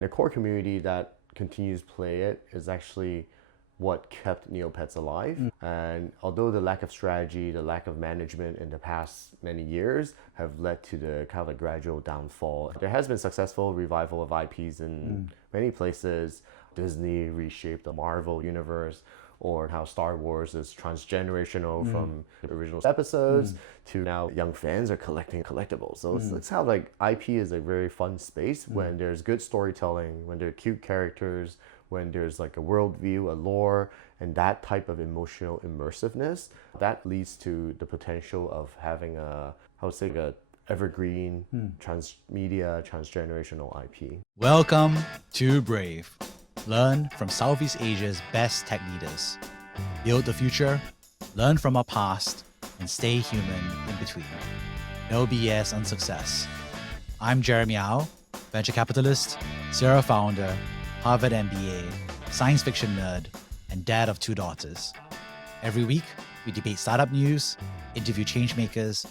The core community that continues to play it is actually what kept Neopets alive. And although the lack of strategy, the lack of management in the past many years have led to the kind of like gradual downfall, there has been successful revival of IPs in many places. Disney reshaped the Marvel universe, or how Star Wars is transgenerational from the original episodes to now young fans are collecting collectibles. So it's how like IP is a very fun space when there's good storytelling, when there are cute characters, when there's like a worldview, a lore, and that type of emotional immersiveness, that leads to the potential of having a, I would say, a evergreen transmedia, transgenerational IP. Welcome to Brave. Learn from Southeast Asia's best tech leaders. Build the future, learn from our past, and stay human in between. No BS on success. I'm Jeremy Au, venture capitalist, serial founder, Harvard MBA, science fiction nerd, and dad of 2 daughters. Every week, we debate startup news, interview changemakers,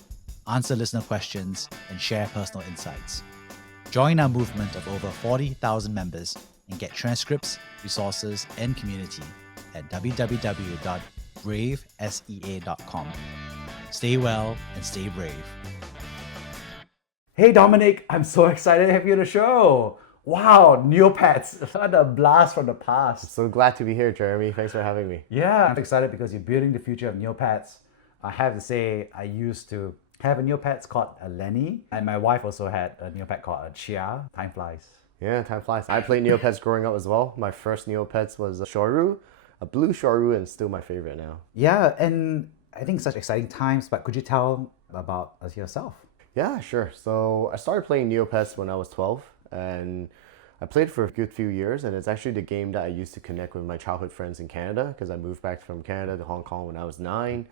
answer listener questions, and share personal insights. Join our movement of over 40,000 members and get transcripts, resources, and community at www.bravesea.com. Stay well and stay brave. Hey Dominic, I'm so excited to have you on the show. Wow, Neopets, what a blast from the past. So glad to be here, Jeremy. Thanks for having me. Yeah, I'm excited because you're building the future of Neopets. I have to say, I used to have a Neopets called a Lenny, and my wife also had a Neopet called a Chia. Time flies. Yeah, time flies. I played Neopets growing up as well. My first Neopets was a Shoru, a blue Shoru, and still my favorite now. Yeah, and I think such exciting times, but could you tell about yourself? Yeah, sure. So I started playing Neopets when I was 12, and I played for a good few years, and it's actually the game that I used to connect with my childhood friends in Canada, because I moved back from Canada to Hong Kong when I was 9.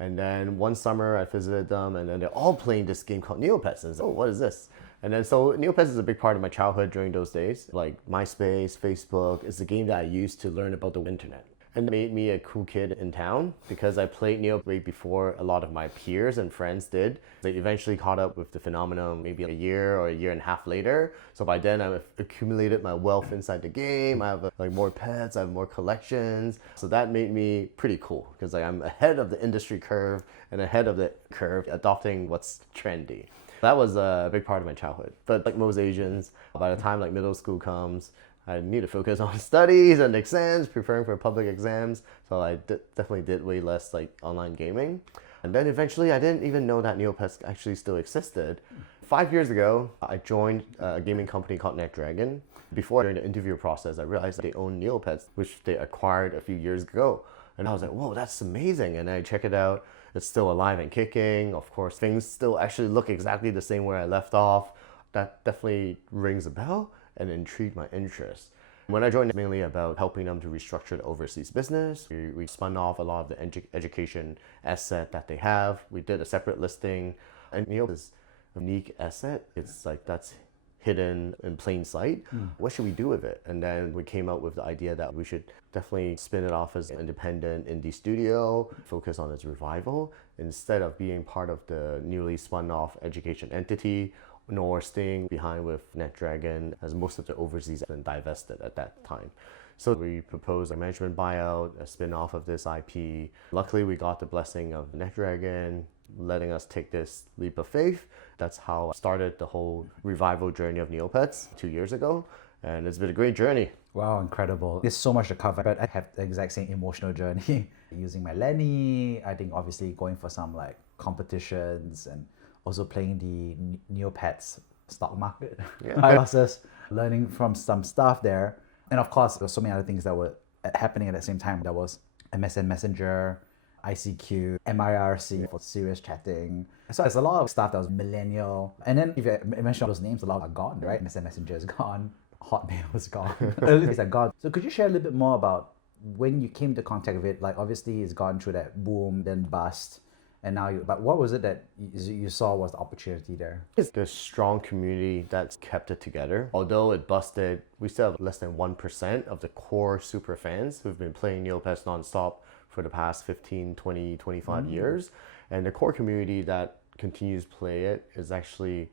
And then one summer I visited them, and then they're all playing this game called Neopets. And I was like, oh, what is this? And then so Neopets is a big part of my childhood during those days. Like MySpace, Facebook, it's the game that I used to learn about the internet. And it made me a cool kid in town because I played Neopets way before a lot of my peers and friends did. They eventually caught up with the phenomenon maybe a year or a year and a half later. So by then I've accumulated my wealth inside the game. I have like more pets, I have more collections. So that made me pretty cool because like I'm ahead of the industry curve and ahead of the curve adopting what's trendy. That was a big part of my childhood. But like most Asians, by the time like middle school comes, I need to focus on studies and exams, preparing for public exams. So I definitely did way less like online gaming. And then eventually I didn't even know that Neopets actually still existed. 5 years ago, I joined a gaming company called NetDragon. Before, during the interview process, I realized that they own Neopets, which they acquired a few years ago. And I was like, whoa, that's amazing. And I check it out. It's still alive and kicking. Of course, things still actually look exactly the same where I left off. That definitely rings a bell and intrigued my interest. When I joined, it's mainly about helping them to restructure the overseas business. We spun off a lot of the education asset that they have. We did a separate listing. And Neopets is a unique asset. It's like that's hidden in plain sight. What should we do with it? And then we came up with the idea that we should definitely spin it off as an independent indie studio, focus on its revival, instead of being part of the newly spun off education entity, nor staying behind with NetDragon, as most of the overseas had been divested at that time. So we proposed a management buyout, a spin-off of this IP. Luckily, we got the blessing of NetDragon, letting us take this leap of faith. That's how I started the whole revival journey of Neopets 2 years ago. And it's been a great journey. Wow, incredible. There's so much to cover, but I have the exact same emotional journey. Using my Lenny, I think obviously going for some like competitions and also playing the Neopets stock market process, learning from some stuff there. And of course, there's so many other things that were happening at the same time. There was MSN Messenger, ICQ, MIRC for serious chatting. So there's a lot of stuff that was millennial. And then if you mention those names, a lot are gone, right? MSN Messenger is gone, Hotmail is gone, things are gone. So could you share a little bit more about when you came to contact with it? Like obviously it's gone through that boom, then bust. And now but what was it that you saw was the opportunity there? It's the strong community that's kept it together. Although it busted, we still have less than 1% of the core super fans who've been playing Neopets nonstop for the past 15, 20, 25 years. And the core community that continues to play it is actually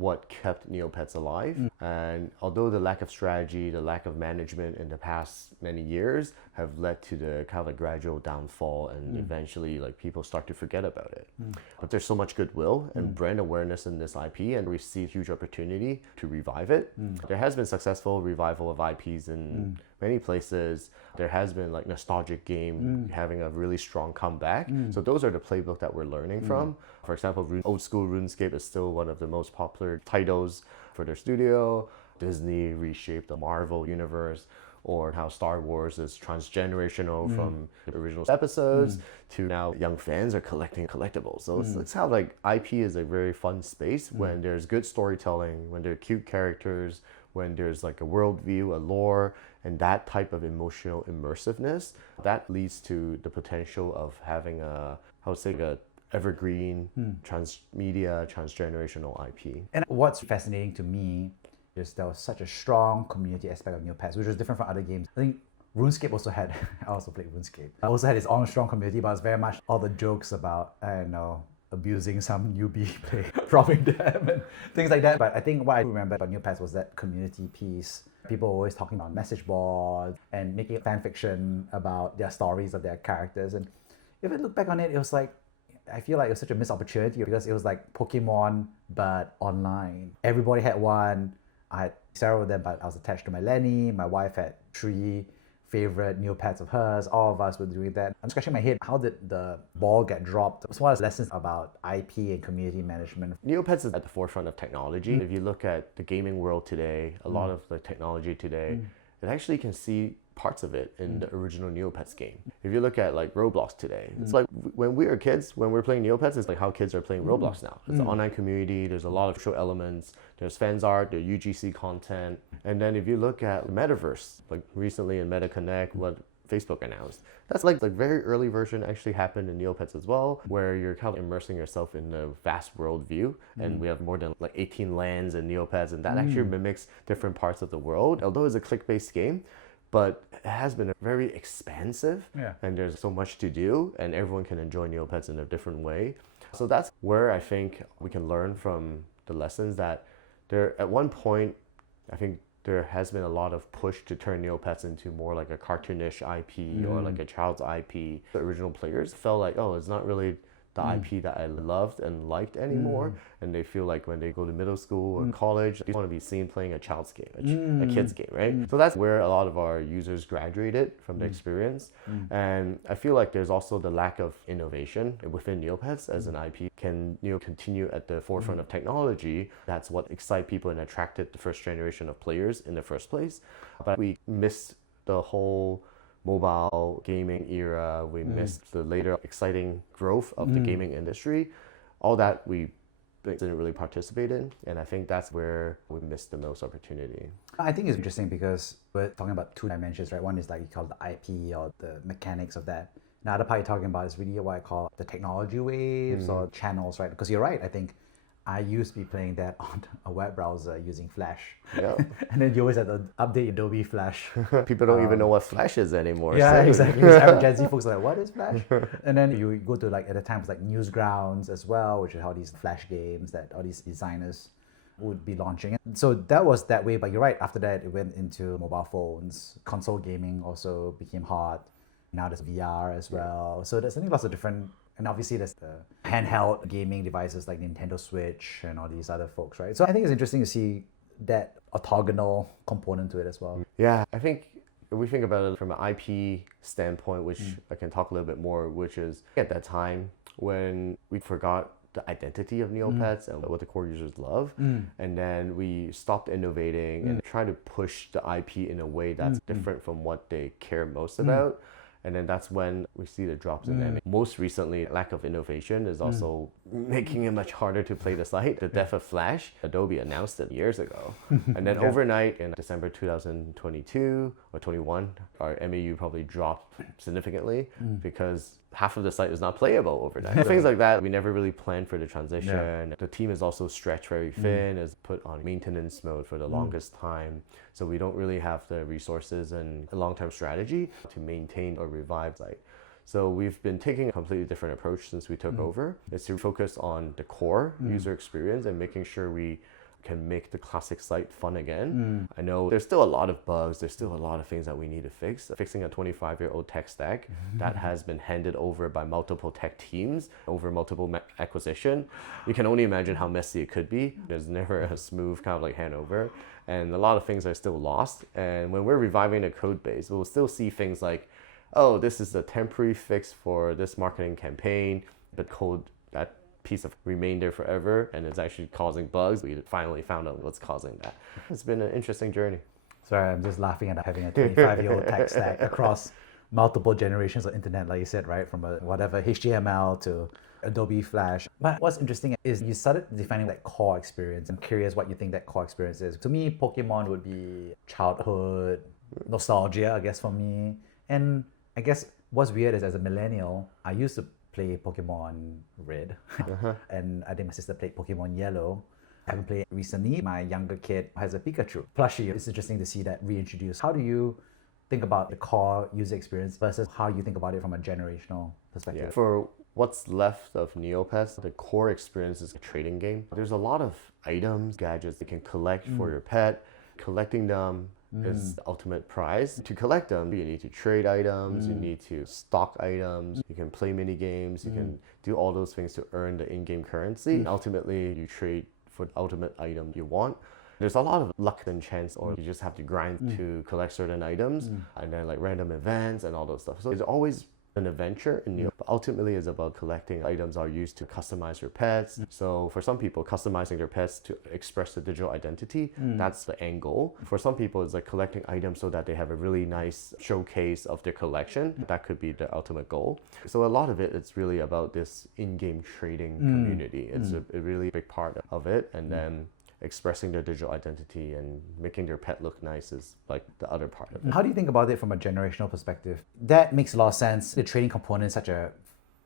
what kept Neopets alive. And although the lack of strategy, the lack of management in the past many years have led to the kind of like gradual downfall, and eventually like people start to forget about it. But there's so much goodwill and brand awareness in this IP, and we see huge opportunity to revive it. There has been successful revival of IPs in many places. There has been like nostalgic game having a really strong comeback. So those are the playbook that we're learning from. For example, old school RuneScape is still one of the most popular titles for their studio. Disney reshaped the Marvel universe, or how Star Wars is transgenerational from the original episodes to now young fans are collecting collectibles. So it's how like IP is a very fun space when there's good storytelling, when there are cute characters, when there's like a worldview, a lore, and that type of emotional immersiveness, that leads to the potential of having a evergreen, transmedia, transgenerational IP. And what's fascinating to me is there was such a strong community aspect of Neopets, which was different from other games. I think RuneScape also had, I also played RuneScape. I also had its own strong community, but it's very much all the jokes about, I don't know, abusing some newbie player, robbing them and things like that. But I think what I remember about Neopets was that community piece. People were always talking on message boards and making fan fiction about their stories of their characters. And if I look back on it, it was like, I feel like it was such a missed opportunity because it was like Pokemon, but online. Everybody had one. I had several of them, but I was attached to my Lenny. My wife had 3 favorite Neopets of hers. All of us were doing that. I'm scratching my head. How did the ball get dropped? So what are lessons about IP and community management? Neopets is at the forefront of technology. If you look at the gaming world today, a lot of the technology today, it actually can see parts of it in the original Neopets game. If you look at like Roblox today, it's like when we were kids, when we're playing Neopets, it's like how kids are playing Roblox now. It's an online community, there's a lot of social elements, there's fans art, there's UGC content. And then if you look at the metaverse, like recently in Meta Connect, what Facebook announced, that's like the very early version actually happened in Neopets as well, where you're kind of immersing yourself in a vast world view. And we have more than like 18 lands in Neopets, and that actually mimics different parts of the world. Although it's a click-based game, but it has been very expansive, and there's so much to do, and everyone can enjoy Neopets in a different way. So that's where I think we can learn from the lessons that there, at one point, I think there has been a lot of push to turn Neopets into more like a cartoonish IP or like a child's IP. The original players felt like, oh, it's not really the IP that I loved and liked anymore, and they feel like when they go to middle school or college, they want to be seen playing a child's game, a kid's game, right? So that's where a lot of our users graduated from the experience, and I feel like there's also the lack of innovation within Neopets as an IP. Can continue at the forefront of technology? That's what excited people and attracted the first generation of players in the first place. But we missed the whole mobile gaming era. We missed the later exciting growth of the gaming industry. All that we didn't really participate in, and I think that's where we missed the most opportunity. I think it's interesting because we're talking about 2 dimensions, right? One is like you call the IP or the mechanics of that. The other part you're talking about is really what I call the technology waves or channels, right? Because you're right, I think I used to be playing that on a web browser using Flash. Yeah. And then you always have to update Adobe Flash. People don't even know what Flash is anymore. Yeah, so. exactly. Average Gen Z folks are like, what is Flash? And then you go to like, at the time, it was like Newsgrounds as well, which is how these Flash games that all these designers would be launching. So that was that way, but you're right, after that it went into mobile phones. Console gaming also became hot. Now there's VR as well. So there's lots of different, and obviously there's the handheld gaming devices like Nintendo Switch and all these other folks, right? So I think it's interesting to see that orthogonal component to it as well. Yeah, I think if we think about it from an IP standpoint, which I can talk a little bit more, which is at that time when we forgot the identity of Neopets and what the core users love, and then we stopped innovating and trying to push the IP in a way that's different from what they care most about. And then that's when we see the drops in MA. Most recently, lack of innovation is also making it much harder to play the site. The death of Flash, Adobe announced it years ago. And then overnight in December 2022 or 21, our MAU probably dropped significantly because half of the site is not playable overnight. Things like that, we never really planned for the transition. The team is also stretched very thin, is put on maintenance mode for the longest time. So we don't really have the resources and a long-term strategy to maintain or revive the site. So we've been taking a completely different approach since we took over. It's to focus on the core user experience and making sure we can make the classic site fun again. I know there's still a lot of bugs, there's still a lot of things that we need to fix. Fixing a 25-year-old tech stack that has been handed over by multiple tech teams over multiple acquisition. You can only imagine how messy it could be. There's never a smooth kind of like handover, and a lot of things are still lost. And when we're reviving the code base, we'll still see things like, oh, this is a temporary fix for this marketing campaign, but code, that piece of remained there forever and it's actually causing bugs. We finally found out what's causing that. It's been an interesting journey. Sorry, I'm just laughing at having a 25-year-old tech stack across multiple generations of internet, like you said, right? From whatever HTML to Adobe Flash. But what's interesting is you started defining like core experience. I'm curious what you think that core experience is. To me, Pokemon would be childhood, nostalgia, I guess, for me. And I guess what's weird is as a millennial, I used to play Pokemon Red, and I think my sister played Pokemon Yellow. I haven't played recently. My younger kid has a Pikachu plushie. It's interesting to see that reintroduced. How do you think about the core user experience versus how you think about it from a generational perspective? Yeah. For what's left of Neopets, the core experience is a trading game. There's a lot of items, gadgets you can collect for your pet. Collecting them is the ultimate prize. To collect them, you need to trade items, you need to stock items, you can play mini games, you can do all those things to earn the in-game currency. And ultimately, you trade for the ultimate item you want. There's a lot of luck and chance, or you just have to grind to collect certain items, and then like random events and all those stuff. So it's always an adventure in Neo, but ultimately it's about collecting items are used to customize your pets. So for some people, customizing their pets to express the digital identity, that's the end goal. For some people, it's like collecting items so that they have a really nice showcase of their collection. That could be the ultimate goal. So a lot of it's really about this in-game trading community. It's a really big part of it. And then expressing their digital identity and making their pet look nice is like the other part of it. How do you think about it from a generational perspective? That makes a lot of sense. The trading component is such a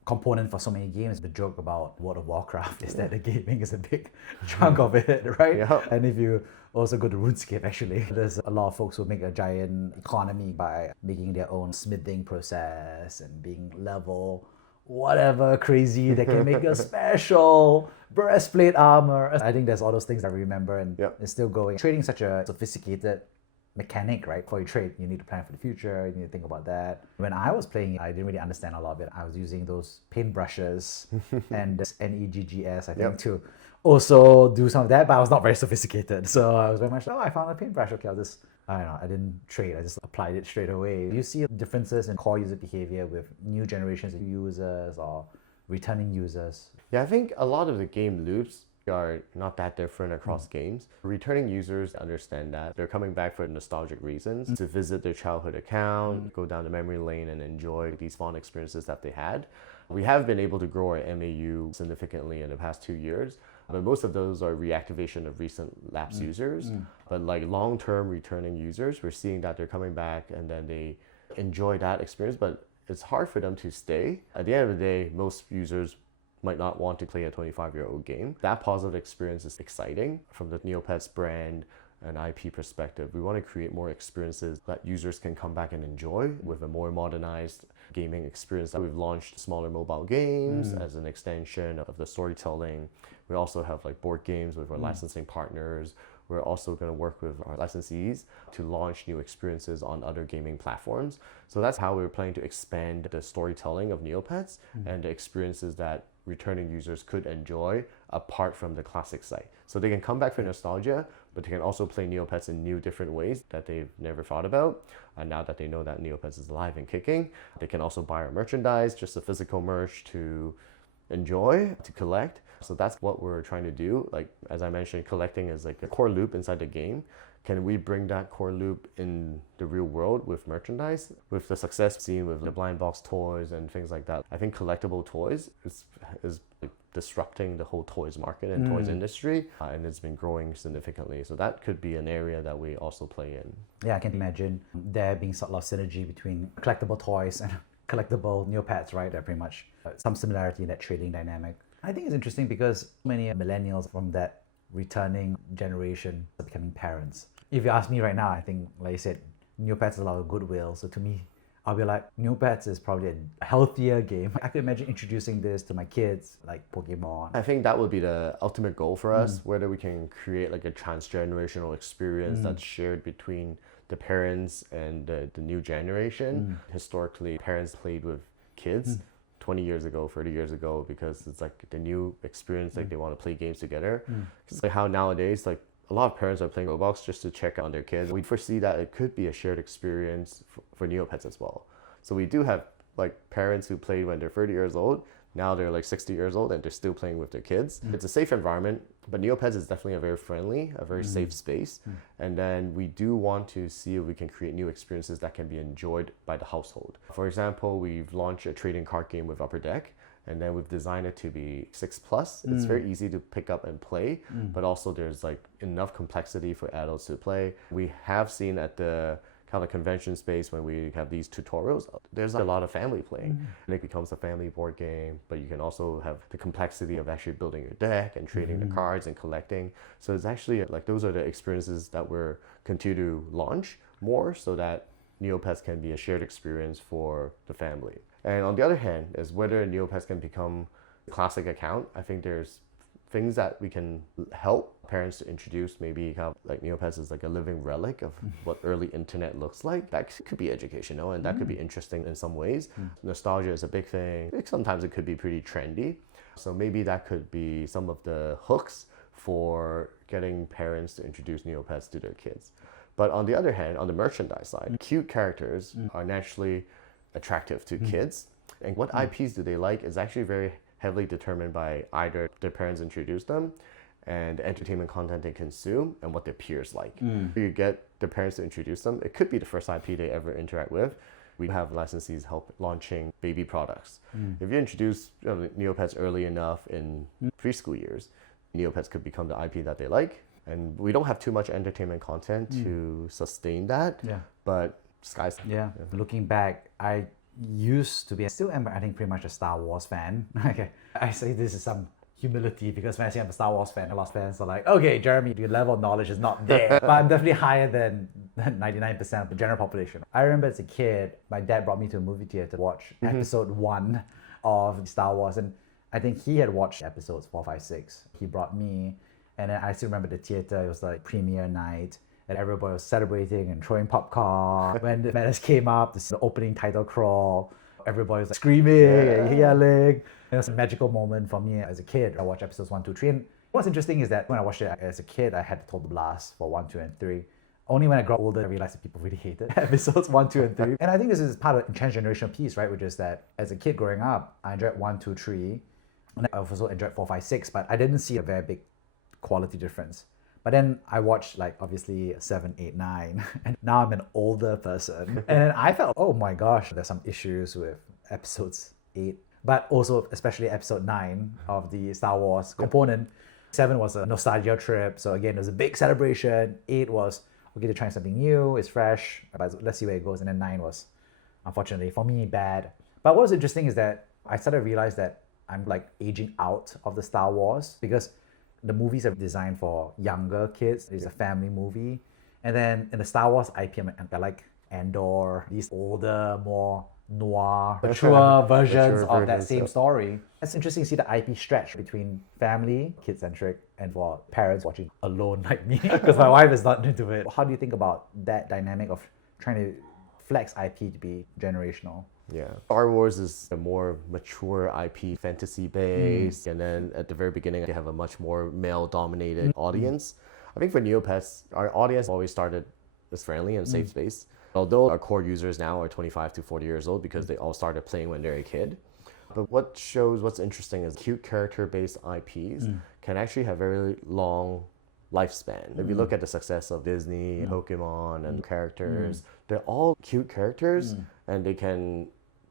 component for so many games. The joke about World of Warcraft is that the gaming is a big chunk of it, right? Yeah. And if you also go to RuneScape, actually, there's a lot of folks who make a giant economy by making their own smithing process and being level whatever crazy that can make a special breastplate armor. I think there's all those things I remember, and it's still going. Trading is such a sophisticated mechanic, right? For your trade, you need to plan for the future, you need to think about that. When I was playing, I didn't really understand a lot of it. I was using those paintbrushes and this NEGGS, I think, to also do some of that, but I was not very sophisticated. So I was very much, I found a paintbrush, okay, I'll just, I don't know, I didn't trade, I just applied it straight away. Do you see differences in core user behavior with new generations of users or returning users? Yeah, I think a lot of the game loops are not that different across games. Returning users understand that. They're coming back for nostalgic reasons, to visit their childhood account, go down the memory lane and enjoy these fun experiences that they had. We have been able to grow our MAU significantly in the past 2 years, but most of those are reactivation of recent lapsed users. But like long-term returning users, we're seeing that they're coming back and then they enjoy that experience, but it's hard for them to stay. At the end of the day, most users might not want to play a 25-year-old game. That positive experience is exciting from the Neopets brand and IP perspective. We want to create more experiences that users can come back and enjoy with a more modernized gaming experience. We've launched smaller mobile games as an extension of the storytelling. We also have like board games with our licensing partners. We're also going to work with our licensees to launch new experiences on other gaming platforms. So that's how we're planning to expand the storytelling of Neopets and the experiences that returning users could enjoy apart from the classic site. So they can come back for nostalgia, but they can also play Neopets in new different ways that they've never thought about. And now that they know that Neopets is alive and kicking, they can also buy our merchandise, just the physical merch to enjoy, to collect. So that's what we're trying to do. Like, as I mentioned, collecting is like a core loop inside the game. Can we bring that core loop in the real world with merchandise? With the success seen with the blind box toys and things like that, I think collectible toys is like disrupting the whole toys market and toys industry, and it's been growing significantly. So that could be an area that we also play in. Yeah, I can imagine there being a lot of synergy between collectible toys and collectible Neopets, right? They're pretty much some similarity in that trading dynamic. I think it's interesting because many millennials from that returning generation are becoming parents. If you ask me right now, I think, like you said, Neopets is a lot of goodwill. So to me, I'll be like, Neopets is probably a healthier game. I could imagine introducing this to my kids, like Pokemon. I think that would be the ultimate goal for us, whether we can create like a transgenerational experience that's shared between the parents and the new generation. Historically, parents played with kids 20 years ago, 30 years ago, because it's like the new experience, like they want to play games together. It's like how nowadays, like a lot of parents are playing Roblox just to check on their kids. We foresee that it could be a shared experience for Neopets as well. So we do have like parents who played when they're 30 years old. Now they're like 60 years old and they're still playing with their kids. It's a safe environment, but Neopets is definitely a very friendly, a very safe space. And then we do want to see if we can create new experiences that can be enjoyed by the household. For example, we've launched a trading card game with Upper Deck, and then we've designed it to be 6+. It's very easy to pick up and play, but also there's like enough complexity for adults to play. We have seen at the kind of convention space when we have these tutorials, there's a lot of family playing. And it becomes a family board game, but you can also have the complexity of actually building your deck and trading the cards and collecting. So it's actually like those are the experiences that we're continue to launch more so that Neopets can be a shared experience for the family. And on the other hand, is whether Neopets can become a classic account. I think there's things that we can help parents to introduce, maybe how like Neopets is like a living relic of what early internet looks like. That could be educational and that could be interesting in some ways. Nostalgia is a big thing. Sometimes it could be pretty trendy. So maybe that could be some of the hooks for getting parents to introduce Neopets to their kids. But on the other hand, on the merchandise side, cute characters are naturally attractive to kids. And what IPs do they like is actually very heavily determined by either their parents introduce them and the entertainment content they consume and what their peers like. You get the parents to introduce them. It could be the first IP they ever interact with. We have licensees help launching baby products. If you introduce Neopets early enough in preschool years, Neopets could become the IP that they like. And we don't have too much entertainment content to sustain that, but sky's Looking back, I used to be, I still am, I think, pretty much a Star Wars fan. Okay, I say this is some humility because when I say I'm a Star Wars fan, a lot of fans are like, okay, Jeremy, your level of knowledge is not there. But I'm definitely higher than 99% of the general population. I remember as a kid, my dad brought me to a movie theater to watch episode 1 of Star Wars. And I think he had watched episodes 4, 5, 6. He brought me, and then I still remember the theater, it was like premiere night. And everybody was celebrating and throwing popcorn. When the medals came up, the opening title crawl, everybody was like screaming and yelling. It was a magical moment for me as a kid. I watched episodes 1, 2, 3. And what's interesting is that when I watched it as a kid, I had told the blast for 1, 2, and 3. Only when I got older, I realized that people really hated episodes 1, 2, and 3. And I think this is part of the transgenerational piece, right? Which is that as a kid growing up, I enjoyed 1, 2, 3. And I also enjoyed 4, 5, 6, but I didn't see a very big quality difference. But then I watched like obviously 7, 8, 9, and now I'm an older person. And I felt, oh my gosh, there's some issues with episodes 8, but also especially episode 9 of the Star Wars component. 7 was a nostalgia trip, so again, it was a big celebration. 8 was, okay, they're trying something new, it's fresh, but let's see where it goes. And then 9 was, unfortunately, for me, bad. But what was interesting is that I started to realize that I'm like aging out of the Star Wars because the movies are designed for younger kids. It's a family movie. And then in the Star Wars IP, I like Andor, these older, more noir, mature versions of that same story. It's interesting to see the IP stretch between family, kid-centric, and for parents watching alone like me, because my wife is not into it. How do you think about that dynamic of trying to flex IP to be generational? Yeah. Star Wars is a more mature IP, fantasy based, and then at the very beginning, they have a much more male dominated audience. I think for Neopets, our audience always started as friendly and safe space. Although our core users now are 25 to 40 years old because they all started playing when they're a kid. But what's interesting is cute character based IPs can actually have very long lifespan. If you look at the success of Disney, Pokemon, and characters, they're all cute characters and they can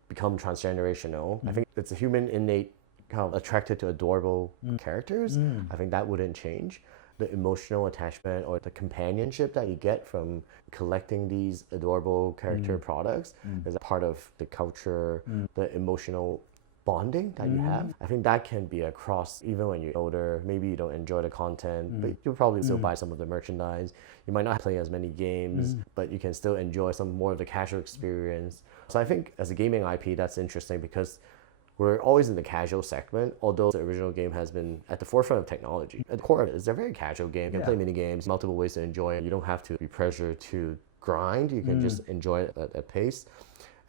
become transgenerational. I think it's a human innate kind of attracted to adorable characters. I think that wouldn't change. The emotional attachment or the companionship that you get from collecting these adorable character products is a part of the culture, the emotional bonding that you have. I think that can be across, even when you're older, maybe you don't enjoy the content, but you'll probably still buy some of the merchandise. You might not play as many games, but you can still enjoy some more of the casual experience. So I think as a gaming IP, that's interesting because we're always in the casual segment, although the original game has been at the forefront of technology. At the core of it, it's a very casual game. You can play mini games, multiple ways to enjoy it. You don't have to be pressured to grind. You can just enjoy it at pace.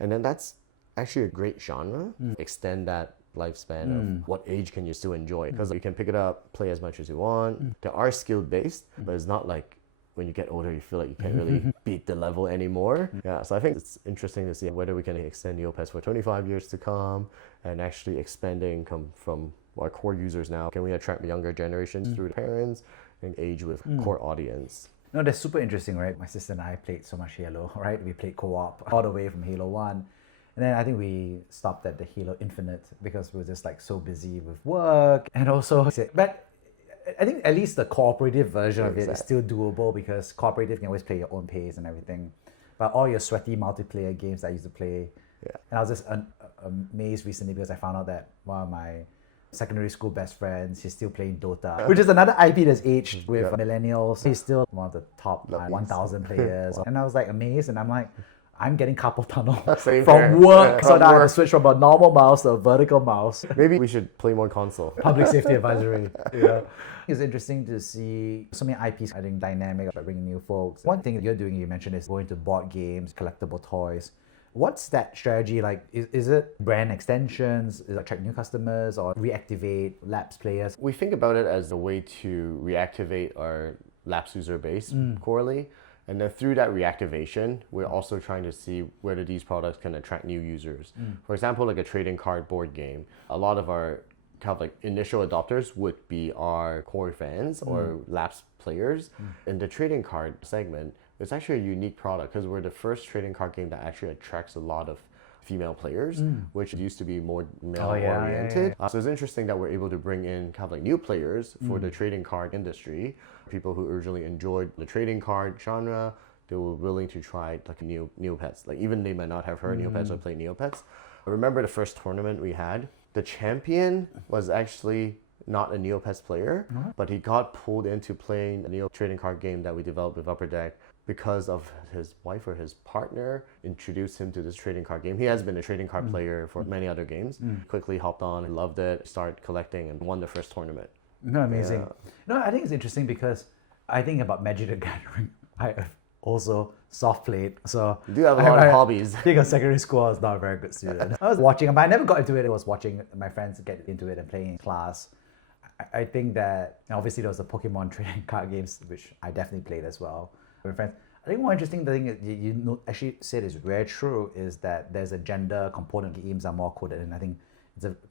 And then that's actually a great genre. Extend that lifespan of what age can you still enjoy. Because you can pick it up, play as much as you want. They are skill-based, but it's not like when you get older, you feel like you can't really beat the level anymore. Yeah, so I think it's interesting to see whether we can extend Neopets for 25 years to come and actually expand the income from our core users now. Can we attract younger generations through the parents and age with core audience? No, that's super interesting, right? My sister and I played so much Halo, right? We played co-op all the way from Halo 1. And then I think we stopped at the Halo Infinite because we were just like so busy with work. And also, but I think at least the cooperative version of it is still doable because cooperative can always play your own pace and everything. But all your sweaty multiplayer games that I used to play, and I was just amazed recently because I found out that one of my secondary school best friends, he's still playing Dota, which is another IP that's aged with millennials. He's still one of the top 1,000 players. And I was like amazed, and I'm like, I'm getting carpal tunnel from work. So now I have to switch from a normal mouse to a vertical mouse. Maybe we should play more console. Public safety advisory. Yeah. It's interesting to see so many IPs adding dynamic, like bringing new folks. One thing that you're doing, you mentioned, is going to board games, collectible toys. What's that strategy like? Is it brand extensions? Is it attract new customers or reactivate lapsed players? We think about it as a way to reactivate our lapsed user base corely. And then through that reactivation, we're also trying to see whether these products can attract new users. For example, like a trading card board game, a lot of our kind of like initial adopters would be our core fans or lapsed players. In the trading card segment, it's actually a unique product because we're the first trading card game that actually attracts a lot of female players, which used to be more male-oriented. So it's interesting that we're able to bring in kind of like new players for the trading card industry. People who originally enjoyed the trading card genre, they were willing to try like Neopets. Like even they might not have heard Neopets or played Neopets. I remember the first tournament we had, the champion was actually not a Neopets player, but he got pulled into playing a Neo trading card game that we developed with Upper Deck because of his wife or his partner introduced him to this trading card game. He has been a trading card player for many other games. Quickly hopped on, loved it, started collecting and won the first tournament. No, amazing. Yeah. No, I think it's interesting because I think about Magic the Gathering. I have also soft played. So you do have a lot of hobbies. I think in secondary school I was not a very good student. I was watching, but I never got into it. I was watching my friends get into it and playing in class. I think that obviously there was the Pokemon trading card games, which I definitely played as well with friends. I think one interesting thing that you actually said is very true is that there's a gender component. Games are more coded, and I think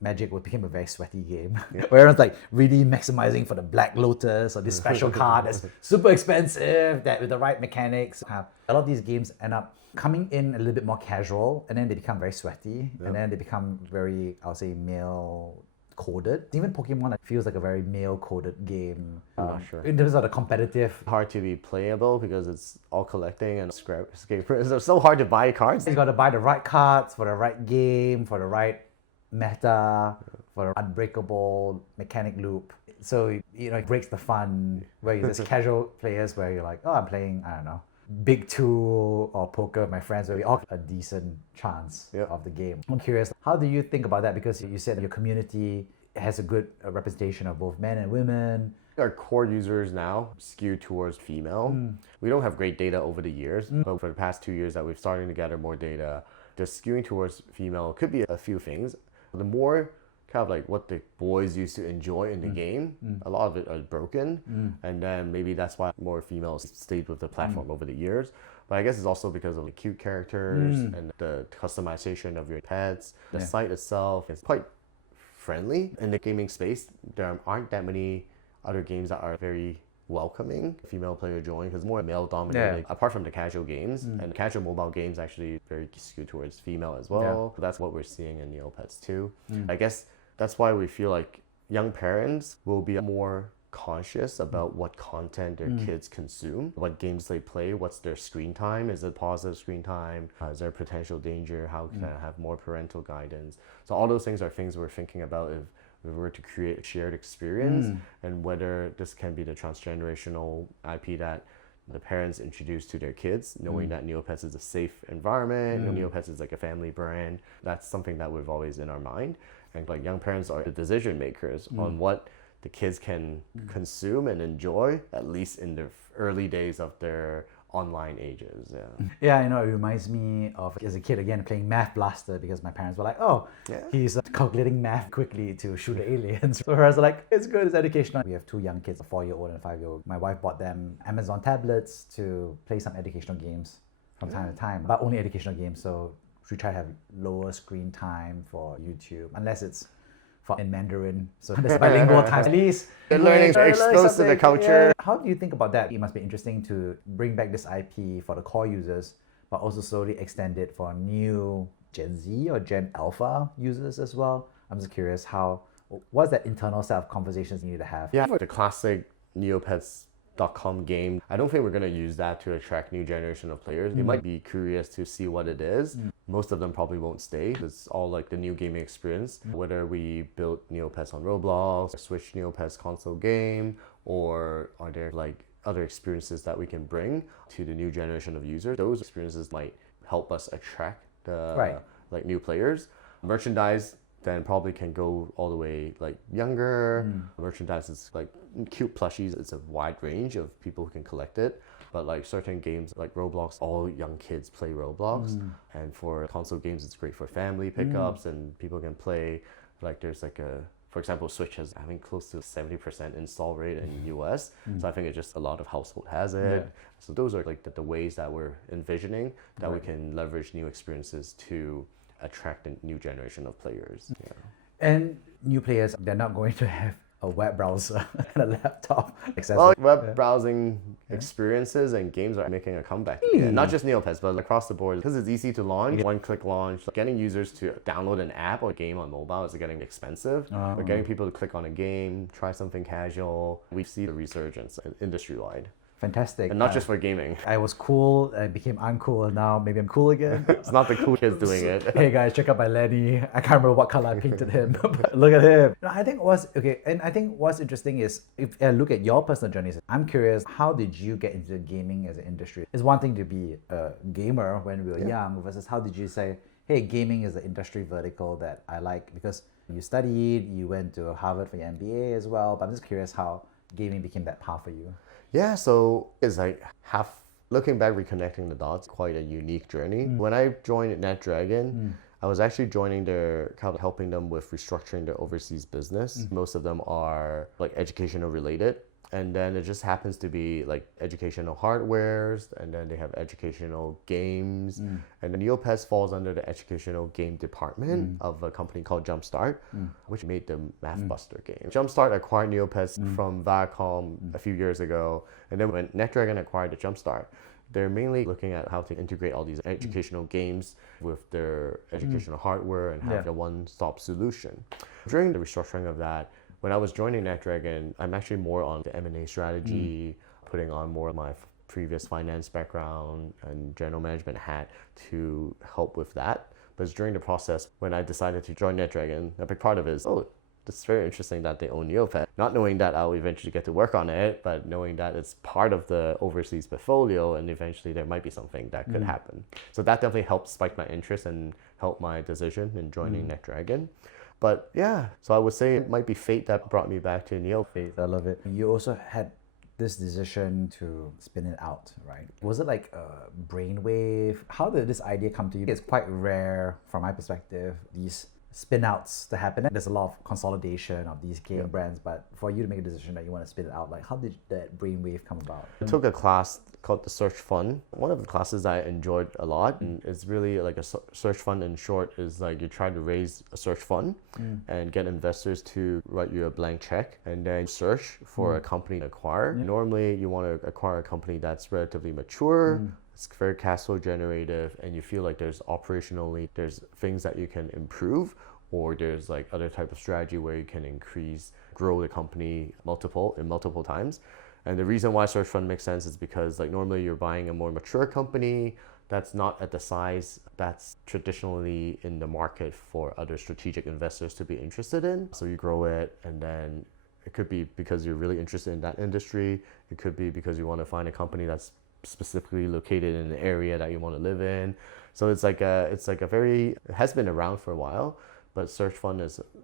Magic became a very sweaty game. Where everyone's like really maximizing for the Black Lotus or this special card that's super expensive, that with the right mechanics. A lot of these games end up coming in a little bit more casual, and then they become very sweaty, and then they become very, I would say, male coded. Even Pokemon feels like a very male coded game. I'm not sure. In terms of the competitive. Hard to be playable because it's all collecting and scrapers. It's so hard to buy cards. You got to buy the right cards for the right game, for the right meta, for the unbreakable mechanic loop. So, it breaks the fun where you're just casual players where you're like, oh, I'm playing, I don't know, Big Two or poker with my friends where we all have a decent chance of the game. I'm curious, how do you think about that? Because you said your community has a good representation of both men and women. Our core users now skew towards female. We don't have great data over the years, but for the past 2 years that we've started to gather more data, the skewing towards female could be a few things. The more kind of like what the boys used to enjoy in the game, a lot of it is broken, and then maybe that's why more females stayed with the platform over the years. But I guess it's also because of the cute characters and the customization of your pets. The site itself is quite friendly. In the gaming space, there aren't that many other games that are very welcoming female player join because more male dominated apart from the casual games, and casual mobile games actually very skewed towards female as well. That's what we're seeing in Neopets too. I guess that's why we feel like young parents will be more conscious about what content their kids consume, what games they play, what's their screen time, is it positive screen time, is there potential danger, how can I have more parental guidance. So all those things are things we're thinking about if we were to create a shared experience, and whether this can be the transgenerational IP that the parents introduce to their kids, knowing that Neopets is a safe environment, Neopets is like a family brand. That's something that we've always in our mind. And like young parents are the decision makers on what the kids can consume and enjoy, at least in the early days of their online ages. Yeah, I know, it reminds me of as a kid again playing Math Blaster because my parents were like, oh, he's calculating math quickly to shoot the aliens. So I was like, it's good, it's educational. We have two young kids, a 4-year-old and a 5-year-old. My wife bought them Amazon tablets to play some educational games from time to time, but only educational games. So we try to have lower screen time for YouTube, unless it's in Mandarin, so there's bilingual time at least. They're learning, exposed to the culture. Yeah. How do you think about that? It must be interesting to bring back this IP for the core users, but also slowly extend it for new Gen Z or Gen Alpha users as well. I'm just curious what's that internal set of conversations you need to have? Yeah, for the classic Neopets.com game, I don't think we're going to use that to attract new generation of players. They might be curious to see what it is. Most of them probably won't stay. It's all like the new gaming experience. Whether we build Neopets on Roblox, Switch Neopets console game, or are there like other experiences that we can bring to the new generation of users, those experiences might help us attract the like new players. Merchandise then probably can go all the way like younger. Merchandise is like cute plushies. It's a wide range of people who can collect it. But like certain games like Roblox, all young kids play Roblox. And for console games, it's great for family pickups and people can play. Like there's like for example, Switch has having close to 70% install rate in the US. So I think it's just a lot of household has it. So those are like the ways that we're envisioning that we can leverage new experiences to attract a new generation of players. And new players, they're not going to have a web browser and a laptop. Well, web browsing experiences and games are making a comeback. Not just Neopets, but across the board. Because it's easy to launch, one-click launch. Getting users to download an app or game on mobile is getting expensive. But getting people to click on a game, try something casual, we see the resurgence industry-wide. Fantastic. And not just for gaming. I was cool, I became uncool, and now maybe I'm cool again. It's not the cool kids doing it. Hey guys, check out my Lenny. I can't remember what color I painted him, but look at him. No, I think what's interesting is if I look at your personal journeys, I'm curious, how did you get into gaming as an industry? It's one thing to be a gamer when we were young versus how did you say, hey, gaming is the industry vertical that I like, because you studied, you went to Harvard for your MBA as well, but I'm just curious how gaming became that path for you. Yeah, so it's like looking back, reconnecting the dots, quite a unique journey. When I joined NetDragon, I was actually joining helping them with restructuring their overseas business. Most of them are like educational related. And then it just happens to be like educational hardwares, and then they have educational games. And the Neopets falls under the educational game department of a company called Jumpstart, which made the Math Buster game. Jumpstart acquired Neopets from Viacom a few years ago. And then when NetDragon acquired the Jumpstart, they're mainly looking at how to integrate all these educational games with their educational hardware and have a one-stop solution. During the restructuring of that, when I was joining NetDragon, I'm actually more on the M&A strategy, putting on more of my previous finance background and general management hat to help with that. But it's during the process when I decided to join NetDragon, a big part of it is, it's very interesting that they own Neopets. Not knowing that I'll eventually get to work on it, but knowing that it's part of the overseas portfolio and eventually there might be something that could happen. So that definitely helped spike my interest and help my decision in joining NetDragon. But yeah, so I would say it might be fate that brought me back to Neopets. I love it. You also had this decision to spin it out, right? Was it like a brainwave? How did this idea come to you? It's quite rare from my perspective, these spin-outs to happen. There's a lot of consolidation of these game brands, but for you to make a decision that you want to spin it out, like how did that brainwave come about? I took a class called the Search Fund. One of the classes I enjoyed a lot, and it's really like a search fund in short is like you try to raise a search fund and get investors to write you a blank check and then search for a company to acquire. Normally you want to acquire a company that's relatively mature, it's very cash flow generative, and you feel like there's things that you can improve, or there's like other type of strategy where you can grow the company multiple times. And the reason why search fund makes sense is because like normally you're buying a more mature company that's not at the size that's traditionally in the market for other strategic investors to be interested in. So you grow it, and then it could be because you're really interested in that industry. It could be because you want to find a company that's specifically located in an area that you want to live in. So it has been around for a while, but search fund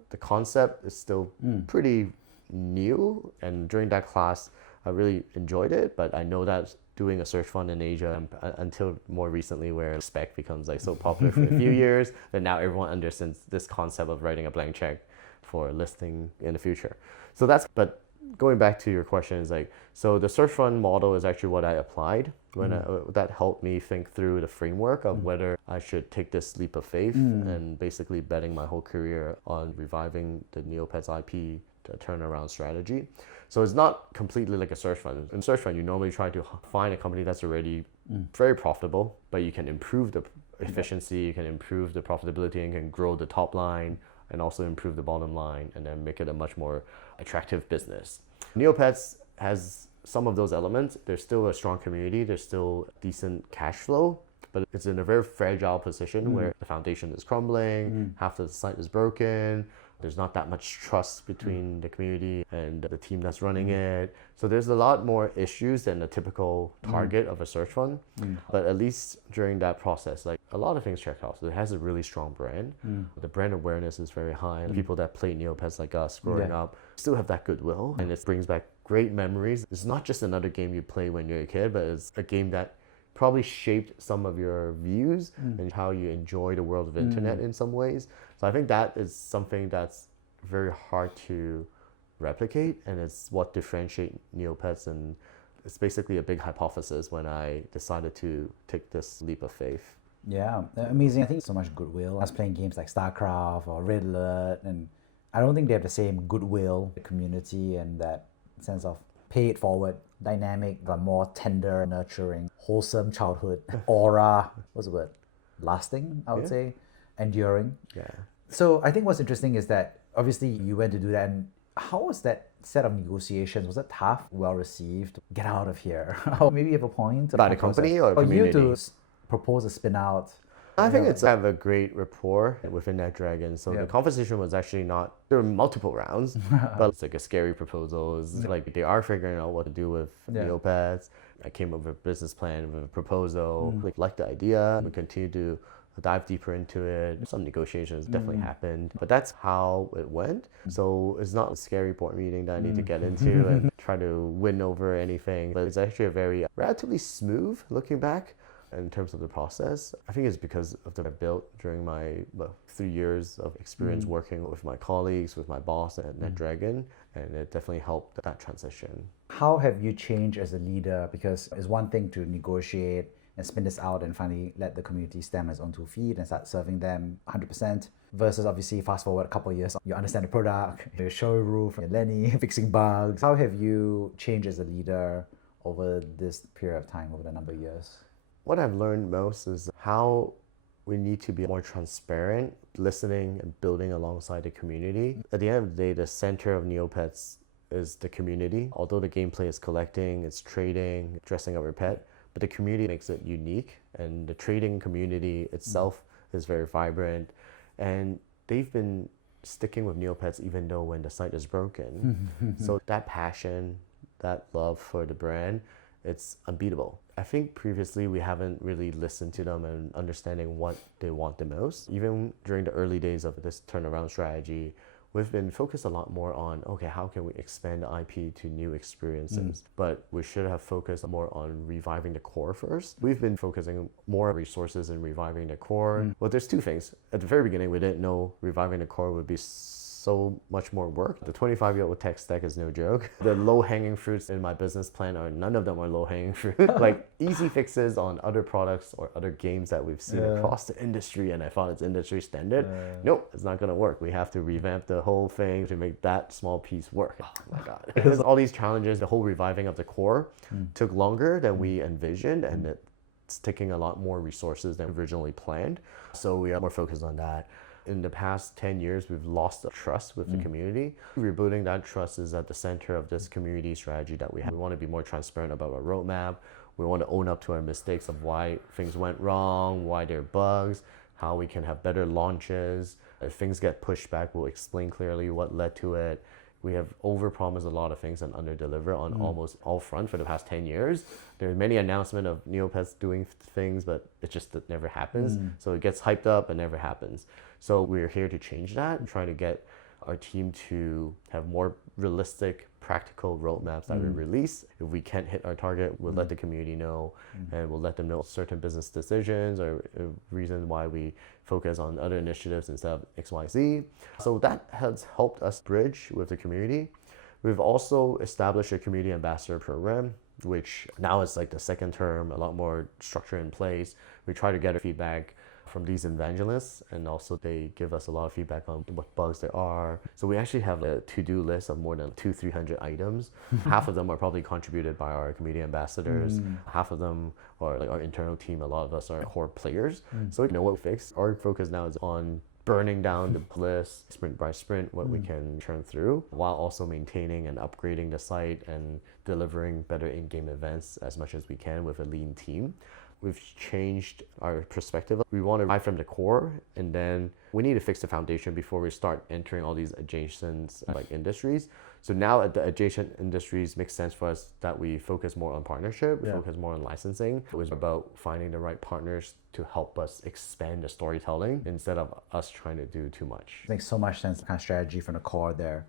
the concept is still pretty new. And during that class, I really enjoyed it, but I know that doing a search fund in Asia until more recently where spec becomes like so popular for a few years, that now everyone understands this concept of writing a blank check for listing in the future. But going back to your question is like, so the search fund model is actually what I applied when that helped me think through the framework of whether I should take this leap of faith and basically betting my whole career on reviving the Neopets IP to turnaround strategy. So it's not completely like a search fund. In search fund, you normally try to find a company that's already very profitable, but you can improve the efficiency, you can improve the profitability, and can grow the top line and also improve the bottom line, and then make it a much more attractive business. Neopets has some of those elements. There's still a strong community, there's still decent cash flow, but it's in a very fragile position where the foundation is crumbling, half the site is broken, there's not that much trust between the community and the team that's running it. So there's a lot more issues than the typical target of a search fund. But at least during that process, like a lot of things check out. So it has a really strong brand. The brand awareness is very high. The people that played Neopets like us growing up still have that goodwill, and it brings back great memories. It's not just another game you play when you're a kid, but it's a game that probably shaped some of your views and how you enjoy the world of internet in some ways. So I think that is something that's very hard to replicate, and it's what differentiates Neopets, and it's basically a big hypothesis when I decided to take this leap of faith. Yeah, amazing. I think so much goodwill. I was playing games like StarCraft or Red Alert, and I don't think they have the same goodwill, the community, and that sense of pay it forward, dynamic, more tender, nurturing, wholesome childhood, aura, what's the word? Lasting, I would say, enduring. Yeah. So I think what's interesting is that obviously you went to do that, and how was that set of negotiations? Was it tough, well received? Get out of here. Or maybe you have a point? By the company or community? You to propose a spin out. I think I have a great rapport within NetDragon. So the conversation was actually not, there were multiple rounds, but it's like a scary proposal. It's like they are figuring out what to do with Neopets. I came up with a business plan, with a proposal, liked the idea. We continued to dive deeper into it. Some negotiations definitely happened, but that's how it went. So it's not a scary board meeting that I need to get into and try to win over anything, but it's actually a very relatively smooth looking back. In terms of the process, I think it's because of the built during my 3 years of experience working with my colleagues, with my boss at NetDragon, and it definitely helped that transition. How have you changed as a leader? Because it's one thing to negotiate and spin this out and finally let the community stand on its own 2 feet and start serving them 100%, versus obviously fast forward a couple of years, you understand the product, your showroom, your Lenny, fixing bugs. How have you changed as a leader over this period of time, over the number of years? What I've learned most is how we need to be more transparent, listening and building alongside the community. At the end of the day, the center of Neopets is the community. Although the gameplay is collecting, it's trading, dressing up your pet, but the community makes it unique, and the trading community itself is very vibrant, and they've been sticking with Neopets even though when the site is broken. So that passion, that love for the brand, it's unbeatable. I think previously we haven't really listened to them and understanding what they want the most. Even during the early days of this turnaround strategy, we've been focused a lot more on, okay, how can we expand the IP to new experiences? But we should have focused more on reviving the core first. We've been focusing more resources in reviving the core. Well, there's two things. At the very beginning, we didn't know reviving the core would be so much more work. The 25-year-old tech stack is no joke. The low-hanging fruits in my business plan none of them are low-hanging fruit. Like easy fixes on other products or other games that we've seen across the industry, and I thought it's industry standard. Nope, it's not gonna work. We have to revamp the whole thing to make that small piece work. Oh my God. Because all these challenges, the whole reviving of the core took longer than we envisioned, and it's taking a lot more resources than originally planned. So we are more focused on that. In the past 10 years, we've lost the trust with the community. Rebuilding that trust is at the center of this community strategy that we have. We want to be more transparent about our roadmap. We want to own up to our mistakes of why things went wrong, why there are bugs, how we can have better launches. If things get pushed back, we'll explain clearly what led to it. We have overpromised a lot of things and underdeliver on almost all fronts for the past 10 years. There's many announcements of Neopets doing things, but it never happens. So it gets hyped up and never happens. So we're here to change that and try to get our team to have more realistic, practical roadmaps that we release. If we can't hit our target, we'll let the community know, and we'll let them know certain business decisions or reasons why we focus on other initiatives instead of XYZ. So that has helped us bridge with the community. We've also established a community ambassador program, which now is like the second term, a lot more structure in place. We try to get feedback from these evangelists, and also they give us a lot of feedback on what bugs there are. So we actually have a to-do list of more than 200-300 items. Half of them are probably contributed by our community ambassadors. Half of them are like our internal team. A lot of us are core players. So we know what we fix. Our focus now is on burning down the list sprint by sprint, what we can churn through, while also maintaining and upgrading the site and delivering better in-game events as much as we can with a lean team. We've changed our perspective. We want to buy from the core, and then we need to fix the foundation before we start entering all these adjacent like industries. So now at the adjacent industries makes sense for us that we focus more on partnership, focus more on licensing. It was about finding the right partners to help us expand the storytelling instead of us trying to do too much. Makes so much sense, the kind of strategy from the core there.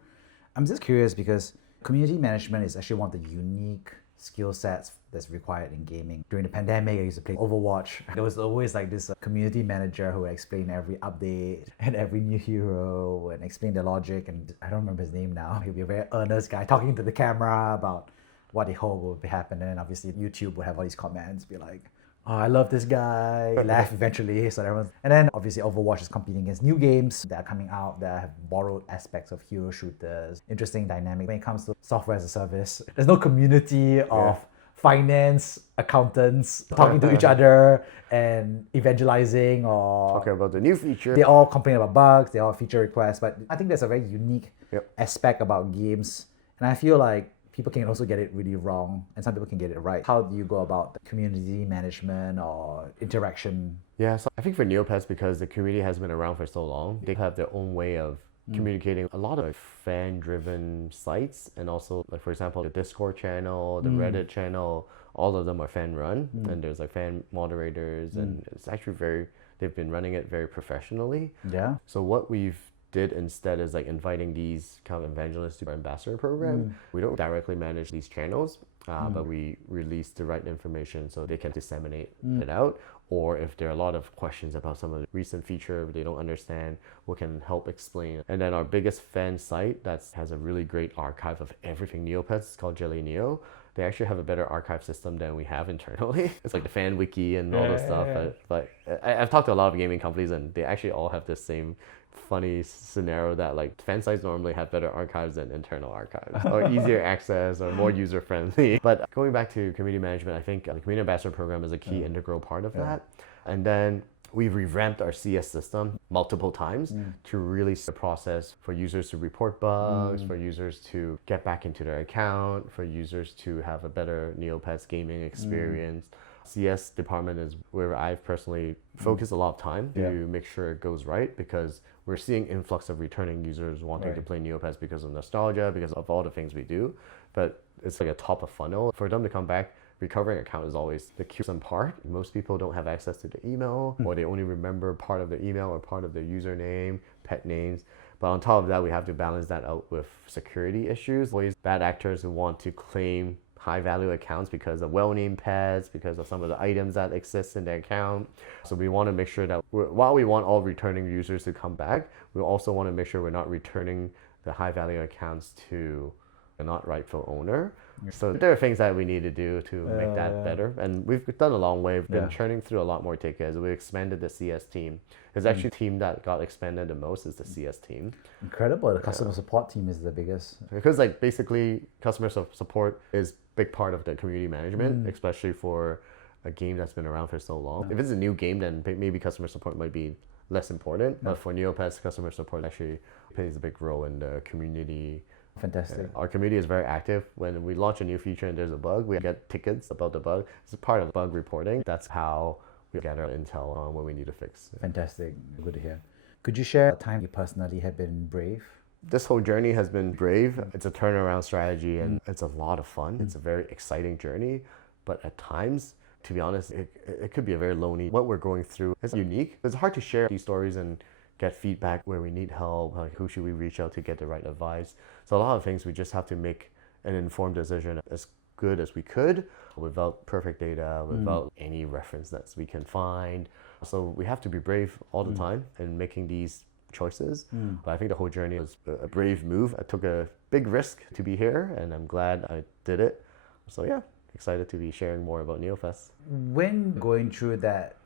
I'm just curious because community management is actually one of the unique skill sets that's required in gaming. During the pandemic, I used to play Overwatch. There was always like this community manager who would explain every update and every new hero and explain the logic, and I don't remember his name now. He'll be a very earnest guy talking to the camera about what he hoped would be happening. And obviously YouTube would have all these comments, be like, oh, I love this guy, laugh eventually. So everyone, and then obviously Overwatch is competing against new games that are coming out that have borrowed aspects of hero shooters. Interesting dynamic when it comes to software as a service. There's no community of finance accountants talking to each other and evangelizing or Talking about the new feature. they all complain about bugs, they all have feature requests. But I think there's a very unique aspect about games, and I feel like people can also get it really wrong, and some people can get it right. How do you go about the community management or interaction? Yeah, so I think for Neopets, because the community has been around for so long, they have their own way of communicating. A lot of fan-driven sites, and also, like for example, the Discord channel, the Reddit channel, all of them are fan-run, and there's like fan moderators, and it's actually they've been running it very professionally. Yeah. So what we've did instead is like inviting these kind of evangelists to our ambassador program. We don't directly manage these channels, but we release the right information so they can disseminate it out. Or if there are a lot of questions about some of the recent feature they don't understand, we can help explain. And then our biggest fan site that has a really great archive of everything Neopets is called Jelly Neo. They actually have a better archive system than we have internally. It's like the fan wiki and all this stuff. But I've talked to a lot of gaming companies, and they actually all have the same funny scenario that like fan sites normally have better archives than internal archives, or easier access, or more user friendly. But going back to community management, I think the community ambassador program is a key integral part of that. And then we've revamped our CS system multiple times to really the process for users to report bugs, for users to get back into their account, for users to have a better Neopets gaming experience. CS department is where I've personally focused a lot of time to make sure it goes right, because we're seeing influx of returning users wanting to play Neopets because of nostalgia, because of all the things we do. But it's like a top of funnel. For them to come back, recovering account is always the cumbersome part. Most people don't have access to the email, or they only remember part of the email or part of the username, pet names. But on top of that, we have to balance that out with security issues. Always bad actors who want to claim high value accounts because of well-named pets, because of some of the items that exist in their account. So we want to make sure that while we want all returning users to come back, we also want to make sure we're not returning the high value accounts to the not rightful owner. So there are things that we need to do to make that better. And we've done a long way. We've been churning through a lot more tickets. We expanded the CS team. It's actually the team that got expanded the most is the CS team. Incredible. The customer support team is the biggest. Because like basically customer support is a big part of the community management, especially for a game that's been around for so long. If it's a new game, then maybe customer support might be less important. But for Neopets, customer support actually plays a big role in the community. Fantastic. Our community is very active. When we launch a new feature and there's a bug, we get tickets about the bug. It's a part of bug reporting. That's how we get our intel on what we need to fix. Fantastic. Good to hear. Could you share a time you personally have been brave? This whole journey has been brave. It's a turnaround strategy and it's a lot of fun. It's a very exciting journey, but at times, to be honest, it could be a very lonely. What we're going through is unique. It's hard to share these stories and get feedback where we need help, like who should we reach out to get the right advice. So a lot of things we just have to make an informed decision as good as we could without perfect data, without any reference that we can find. So we have to be brave all the time in making these choices. But I think the whole journey was a brave move. I took a big risk to be here and I'm glad I did it. So yeah, excited to be sharing more about Neopets. When going through that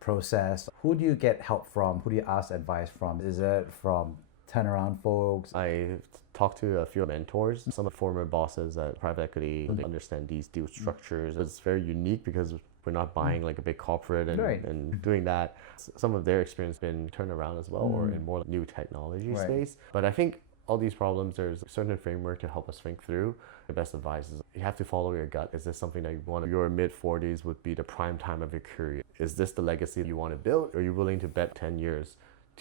process, who do you get help from? Who do you ask advice from? Is it from turnaround folks? I talked to a few mentors, some former bosses at private equity. They understand these deal structures. It's very unique because we're not buying like a big corporate and doing that. Some of their experience been turned around as well, or in more new technology space. But I think all these problems, there's a certain framework to help us think through. The best advice is you have to follow your gut. Is this something that you want? Your mid-40s would be the prime time of your career. Is this the legacy you want to build? Are you willing to bet 10 years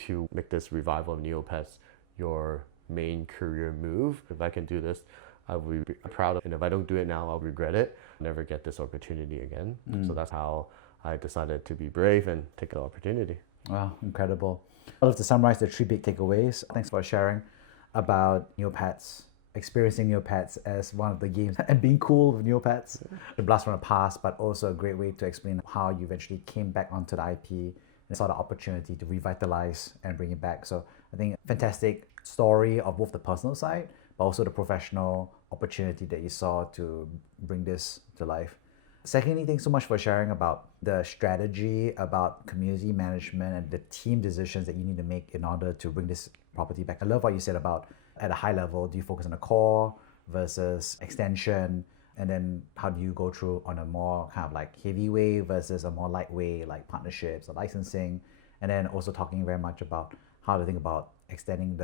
to make this revival of Neopets your main career move? If I can do this, I will be proud of it. And if I don't do it now, I'll regret it. Never get this opportunity again. So that's how I decided to be brave and take the opportunity. Wow, incredible. I'd love to summarize the 3 big takeaways. Thanks for sharing about Neopets, experiencing Neopets as one of the games and being cool with Neopets. A blast from the past, but also a great way to explain how you eventually came back onto the IP and saw the opportunity to revitalize and bring it back. So I think a fantastic story of both the personal side, but also the professional opportunity that you saw to bring this to life. Secondly, thanks so much for sharing about the strategy, about community management and the team decisions that you need to make in order to bring this property back. I love what you said about at a high level, do you focus on the core versus extension? And then how do you go through on a more kind of like heavy way versus a more light way, like partnerships or licensing? And then also talking very much about how to think about extending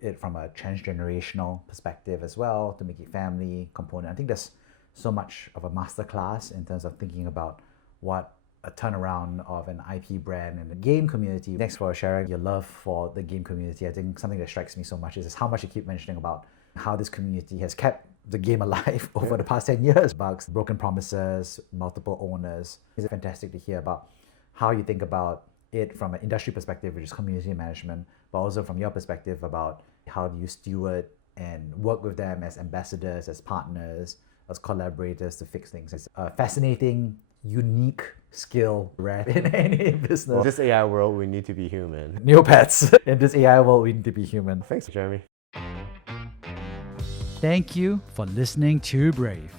it from a transgenerational perspective as well to make it family component. I think there's so much of a masterclass in terms of thinking about what a turnaround of an IP brand and the game community. Thanks for sharing your love for the game community. I think something that strikes me so much is how much you keep mentioning about how this community has kept the game alive over the past 10 years. Bugs, broken promises, multiple owners. It's fantastic to hear about how you think about it from an industry perspective, which is community management, but also from your perspective about how do you steward and work with them as ambassadors, as partners, as collaborators to fix things. It's a fascinating, unique skill rare in any business. In this AI world, we need to be human. Neopets. In this AI world, we need to be human. Thanks, Jeremy. Thank you for listening to Brave.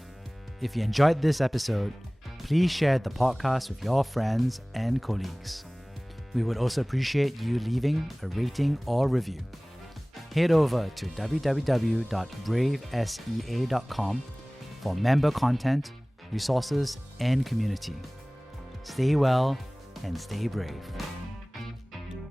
If you enjoyed this episode, please share the podcast with your friends and colleagues. We would also appreciate you leaving a rating or review. Head over to www.bravesea.com for member content, resources, and community. Stay well and stay brave.